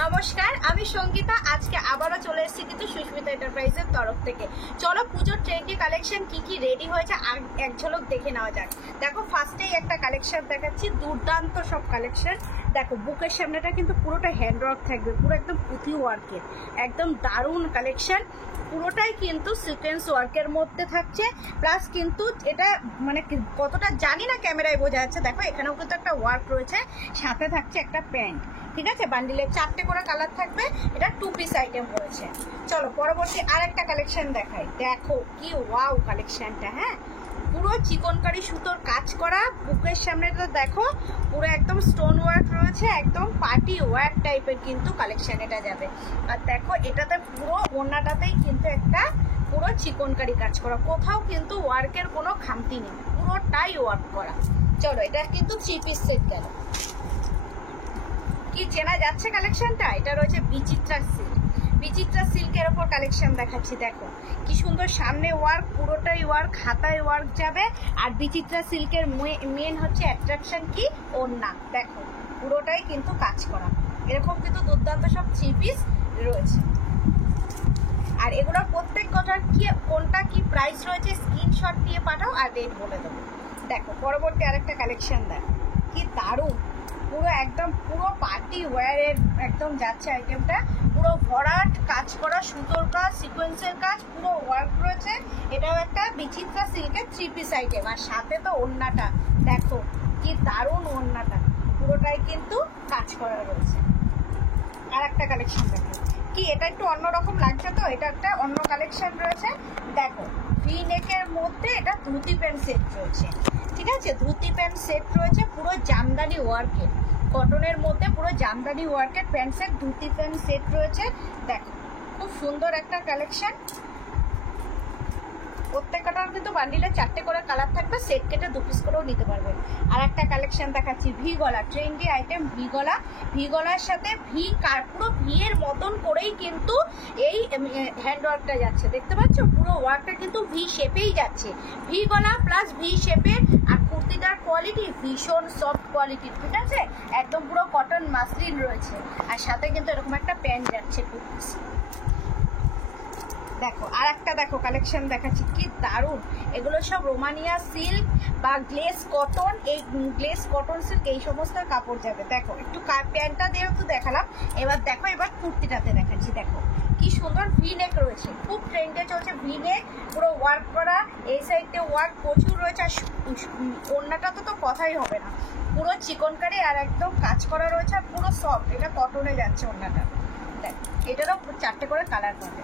নমস্কার, আমি সঙ্গীতা। আজকে আবারও চলে এসেছি কিন্তু সুস্মিতা এন্টারপ্রাইজের তরফ থেকে। চলো পুজোর ট্রেন্ডি কালেকশন কি কি রেডি হয়েছে এক ঝলক দেখে নেওয়া যাক। দেখো, ফার্স্টেই একটা কালেকশন দেখাচ্ছি, দুর্দান্ত সব কালেকশন। দেখো, বুকের সামনেটা কিন্তু পুরোটা হ্যান্ডওয়ার্ক থাকবে, পুরো একদম পুঁথি ওয়ার্কের, একদম দারুণ কালেকশন। পুরোটাই কিন্তু সিকোয়েন্স ওয়ার্কের মধ্যে থাকছে, প্লাস কিন্তু এটা মানে কতটা জানি না ক্যামেরায় বোঝা যাচ্ছে। দেখো, এখানেও কিন্তু একটা ওয়ার্ক রয়েছে, সাথে থাকছে একটা প্যান্ট। ঠিক আছে, বান্ডিলের 4টে করে কালার থাকবে। এটা 2 পিস আইটেম রয়েছে। চলো পরবর্তী আরেকটা কালেকশন দেখাই। দেখো কি ওয়াও কালেকশনটা। হ্যাঁ, পুরো চিকনকারি সুতোর কাজ করা, বুকের সামনে তো দেখো পুরো একদম স্টোন ওয়ার্ক রয়েছে, একদম পার্টি ওয়ার্ক টাইপের কিন্তু কালেকশন এটা যাবে। আর দেখো, এটাতে পুরো ওড়নাটাতেই কিন্তু একটা পুরো চিকনকারি কাজ করা, কোথাও কিন্তু ওয়ার্কের কোনো খামতি নেই, পুরোটাই ওয়ার্ক করা। চলো, এটা কিন্তু 3 পিস সেট গেল। কি চেনা যাচ্ছে কালেকশনটা? এটা রয়েছে বিচিত্রা সিল্ক। বিচিত্রা সিল্কের ওপর কালেকশন দেখাচ্ছি। দেখো কি সুন্দর, সামনে ওয়ার্ক, পুরোটাই ওয়ার্ক, হাতায় ওয়ার্ক যাবে। আর বিচিত্রা সিল্কের মেন হচ্ছে অ্যাট্রাকশন কি, ওড়না। দেখো পুরোটাই কিন্তু কাজ করা, এরকম কিন্তু দুর্দান্ত সব 3 পিস রয়েছে। আর এগুলোর প্রত্যেক কথার কি কোনটা কি প্রাইস রয়েছে স্ক্রিনশট দিয়ে পাঠাও আর রেট বলে দেবো। দেখো পরবর্তী আরেকটা কালেকশন দেখ, কি দারুণ, পুরো একদম পুরো পার্টি ওয়্যারের একদম যাচ্ছে আইটেমটা। পুরো ভরাট কাজ করা, সুতোর কাজ, সিকোয়েন্সের কাজ, পুরো ওয়ার্ক রয়েছে। এটাও একটা বিচিত্রা সিল্কের 3 পিস আইটেম। আর সাথে তো ওড়নাটা দেখো কি দারুণ, ওড়নাটা পুরোটাই কিন্তু কাজ করা রয়েছে। আর একটা কালেকশন দেখো, কি এটা একটু অন্যরকম লাগছে, তো এটা একটা অন্য কালেকশন রয়েছে। দেখো, ভি নেকের মধ্যে এটা ধুতি প্যান্ট সেট রয়েছে। ঠিক আছে, ধুতি প্যান্ট সেট রয়েছে, পুরো জামদানি ওয়ার্কের, কটনের মধ্যে পুরো জামদানি ওয়ার্কের pant set, dhoti pant set রয়েছে। দেখো খুব সুন্দর একটা কালেকশন। প্রত্যেকটার কিন্তু বান্ডিলে 4টে করে কালার থাকবে, সেট কেটে 2 পিস করেও নিতে পারবেন। আর একটা কালেকশন দেখাচ্ছি, ভি গলা, ট্রেন্ডি আইটেম ভি গলা। ভি গলার সাথে ভি পুরো ভি এর মতন করেই কিন্তু এই হ্যান্ড ওয়ার্কটা যাচ্ছে, দেখতে পাচ্ছ পুরো ওয়ার্কটা কিন্তু ভি শেপেই যাচ্ছে। ভি গলা প্লাস ভি শেপের। আর কুর্তিটার কোয়ালিটি ভীষণ সফট কোয়ালিটির, ঠিক আছে, একদম পুরো কটন মাসলিন রয়েছে। আর সাথে কিন্তু এরকম একটা প্যান্ট যাচ্ছে কুর্তি। দেখো আর একটা দেখো কালেকশন দেখাচ্ছি, কি দারুণ। এগুলো সব রোমানিয়া সিল্ক বা গ্লেস কটন, এই গ্লেস কটন সিল্ক এই সমস্ত কাপড় যাবে। দেখো একটু প্যান্টটা দিয়ে একটু দেখালাম, এবার দেখো এবার কুর্তিটাতে দেখাচ্ছি। দেখো কি সুন্দর ভি নেক রয়েছে, খুব ট্রেন্ডে চলছে ভি নেক, পুরো ওয়ার্ক করা, এই সাইডে ওয়ার্ক প্রচুর রয়েছে। আর ওড়নাটা তো কথাই হবে না, পুরো চিকনকারি আর একদম কাজ করা রয়েছে, আর পুরো সফট, এটা কটনে যাচ্ছে ওড়নাটা। দেখ, এটারও 4টে করে কালার পাবে।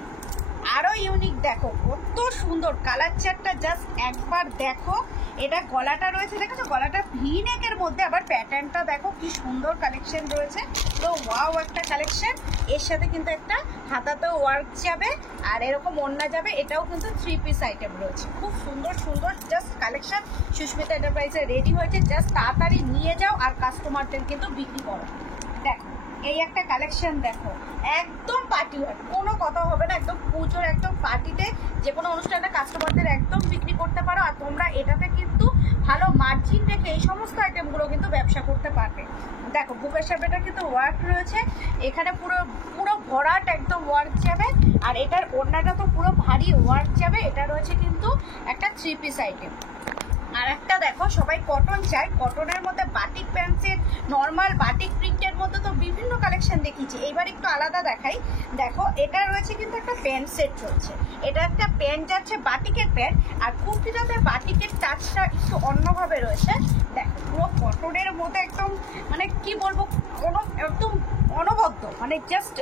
আরো ইউনিক, দেখো কত সুন্দর কালার চারটা, জাস্ট একবার দেখো। এটা গলাটা রয়েছে, দেখো গলাটা ভি নেকের মধ্যে, আবার প্যাটার্নটা দেখো কি সুন্দর কালেকশন রয়েছে। তো ওয়াও একটা কালেকশন। এর সাথে কিন্তু একটা হাতাতেও ওয়ার্ক যাবে, আর এরকম ওড়না যাবে। এটাও কিন্তু 3 পিস আইটেম রয়েছে, খুব সুন্দর সুন্দর জাস্ট কালেকশন সুস্মিতা এন্টারপ্রাইজে রেডি হয়েছে। জাস্ট তাড়াতাড়ি নিয়ে যাও আর কাস্টমারদের কিন্তু বিক্রি করো। দেখো এই একটা কালেকশন, দেখো একদম পার্টি ওয়ার, কোনো কথা হবে না, একদম পুজোর একদম পার্টিতে যে কোনো অনুষ্ঠানে কাস্টমারদের একদম বিক্রি করতে পারো। আর তোমরা এটাতে কিন্তু ভালো মার্জিন রেখে এই সমস্ত আইটেমগুলো কিন্তু ব্যবসা করতে পারবে। দেখো বুকের সামনেটা কিন্তু ওয়ার্ক রয়েছে, এখানে পুরো পুরো ভরাট একদম ওয়ার্ক যাবে। আর এটার ওড়নাটা তো পুরো ভারী ওয়ার্ক যাবে। এটা রয়েছে কিন্তু একটা 3 পিস আইটেম। আর একটা দেখো, সবাই কটন চাই, কটনের মধ্যে বাটিক প্যান্টসের, নর্মাল বাটিক প্রিন্টের মধ্যে তো বিভিন্ন কালেকশন দেখিয়েছি, এইবার একটু আলাদা দেখাই। দেখো এটা রয়েছে কিন্তু একটা প্যান্ট সেট রয়েছে, এটা একটা প্যান্ট যাচ্ছে বাটিকের প্যান্ট। আর কুর্তিটাতে বাটিকের টাচটা একটু অন্যভাবে রয়েছে। দেখো পুরো কটনের মধ্যে একদম মানে কি বলবো, কোনো একদম অনবদ্য, মানে জাস্ট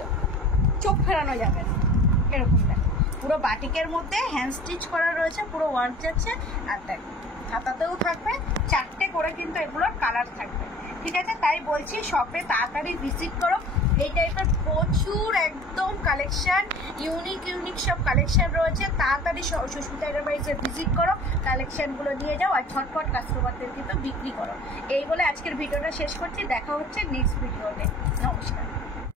চোখ ফেরানো যাবে না এরকম। দেখো পুরো বাটিকের মধ্যে হ্যান্ড স্টিচ করা রয়েছে, পুরো ওয়ার্ক যাচ্ছে। আর দেখো হাতাতেও থাকবে, 4টে করে কিন্তু এগুলোর কালার থাকবে। ঠিক আছে, তাই বলছি শপে তাড়াতাড়ি ভিজিট করো। এই টাইপের প্রচুর একদম কালেকশন, ইউনিক ইউনিক সব কালেকশন রয়েছে। তাড়াতাড়ি সুস্মিতা এন্টারপ্রাইজে ভিজিট করো, কালেকশনগুলো নিয়ে যাও আর ঝটপট কাস্টমারদের কিন্তু বিক্রি করো। এই বলে আজকের ভিডিওটা শেষ করছি, দেখা হচ্ছে নেক্সট ভিডিওতে। নমস্কার।